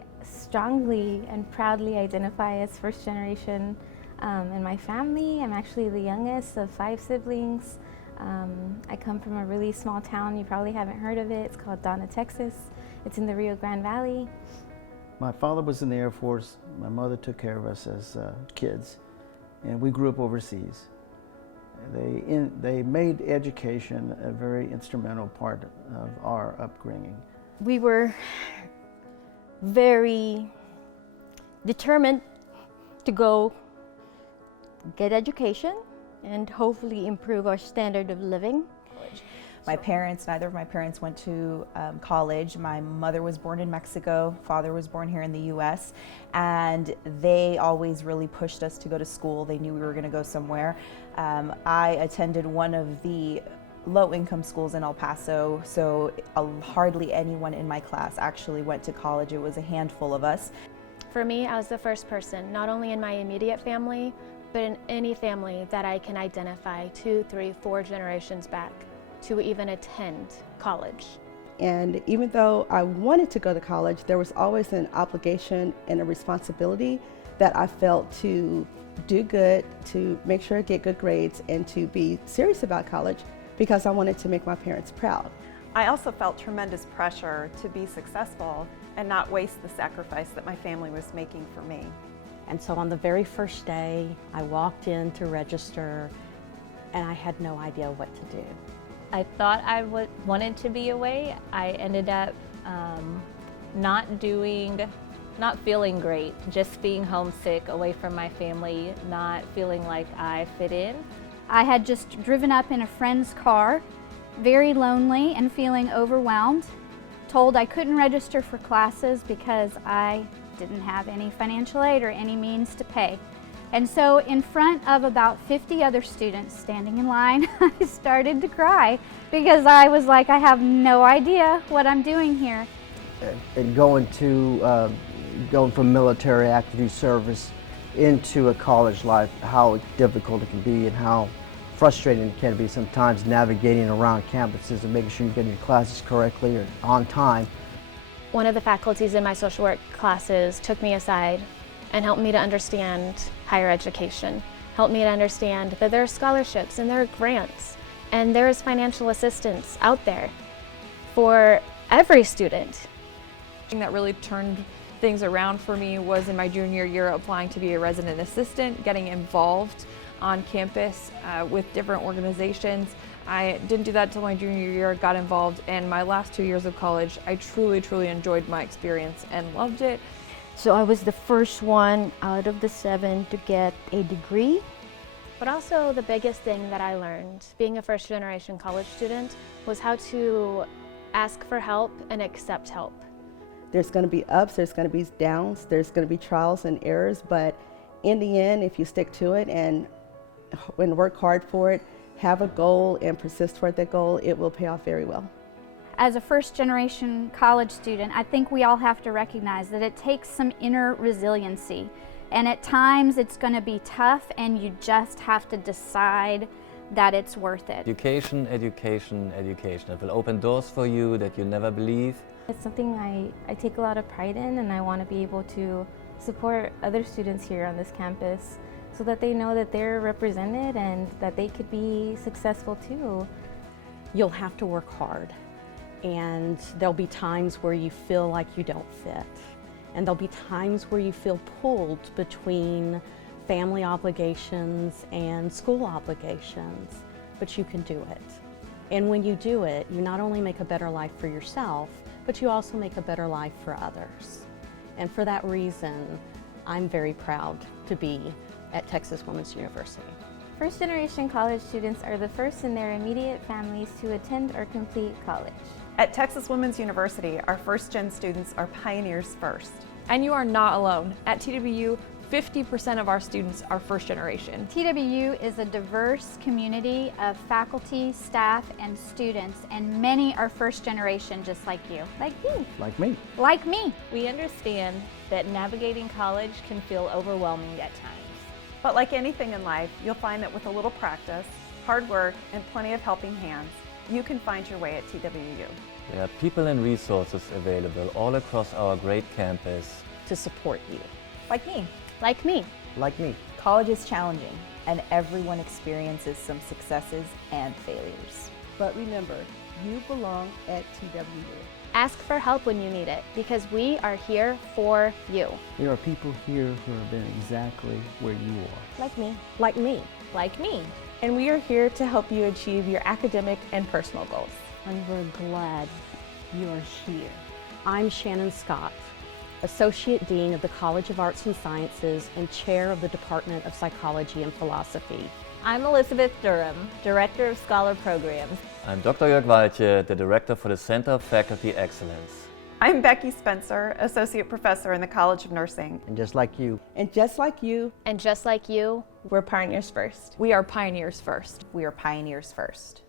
I strongly and proudly identify as first generation in my family. I'm actually the youngest of 5 siblings. I come from a really small town, you probably haven't heard of it. It's called Donna, Texas. It's in the Rio Grande Valley. My father was in the Air Force. My mother took care of us as kids, and we grew up overseas. They made education a very instrumental part of our upbringing. We were very determined to go get education and hopefully improve our standard of living. Neither of my parents went to college. My mother was born in Mexico, father was born here in the US, and they always really pushed us to go to school. They knew we were going to go somewhere. I attended one of the low-income schools in El Paso, so hardly anyone in my class actually went to college. It was a handful of us. For me, I was the first person, not only in my immediate family, but in any family that I can identify 2, 3, 4 generations back to even attend college. And even though I wanted to go to college, there was always an obligation and a responsibility that I felt to do good, to make sure I get good grades, and to be serious about college because I wanted to make my parents proud. I also felt tremendous pressure to be successful and not waste the sacrifice that my family was making for me. And so on the very first day, I walked in to register and I had no idea what to do. I thought I wanted to be away. I ended up not feeling great, just being homesick, away from my family, not feeling like I fit in. I had just driven up in a friend's car, very lonely and feeling overwhelmed, told I couldn't register for classes because I didn't have any financial aid or any means to pay. And so in front of about 50 other students standing in line, I started to cry because I was like, I have no idea what I'm doing here. And going from military active service into a college life, how difficult it can be and how frustrating it can be sometimes navigating around campuses and making sure you're getting your classes correctly or on time. One of the faculties in my social work classes took me aside and helped me to understand higher education, helped me to understand that there are scholarships and there are grants and there is financial assistance out there for every student. The thing that really turned things around for me was in my junior year applying to be a resident assistant, getting involved on campus with different organizations. I didn't do that until my junior year, got involved, and my last 2 years of college, I truly enjoyed my experience and loved it. So I was the first one out of the 7 to get a degree. But also the biggest thing that I learned being a first generation college student was how to ask for help and accept help. There's going to be ups, there's going to be downs, there's going to be trials and errors, but in the end, if you stick to it and work hard for it, have a goal and persist toward that goal, it will pay off very well. As a first generation college student, I think we all have to recognize that it takes some inner resiliency. And at times it's going to be tough and you just have to decide that it's worth it. Education, education, education. It will open doors for you that you never believe. It's something I take a lot of pride in, and I want to be able to support other students here on this campus so that they know that they're represented and that they could be successful too. You'll have to work hard, and there'll be times where you feel like you don't fit. And there'll be times where you feel pulled between family obligations and school obligations, but you can do it. And when you do it, you not only make a better life for yourself, but you also make a better life for others. And for that reason, I'm very proud to be at Texas Women's University. First generation college students are the first in their immediate families to attend or complete college. At Texas Women's University, our first-gen students are pioneers first. And you are not alone. At TWU, 50% of our students are first generation. TWU is a diverse community of faculty, staff, and students, and many are first generation just like you. Like you. Like me. Like me. We understand that navigating college can feel overwhelming at times. But like anything in life, you'll find that with a little practice, hard work, and plenty of helping hands, you can find your way at TWU. There are people and resources available all across our great campus to support you. Like me. Like me. Like me. College is challenging, and everyone experiences some successes and failures. But remember, you belong at TWU. Ask for help when you need it, because we are here for you. There are people here who have been exactly where you are. Like me. Like me. Like me. And we are here to help you achieve your academic and personal goals. And we're glad you're here. I'm Shannon Scott, Associate Dean of the College of Arts and Sciences and Chair of the Department of Psychology and Philosophy. I'm Elizabeth Durham, Director of Scholar Programs. I'm Dr. Jörg Waltje, the Director for the Center of Faculty Excellence. I'm Becky Spencer, Associate Professor in the College of Nursing. And just like you. And just like you. And just like you. We're Pioneers First. We are Pioneers First. We are Pioneers First.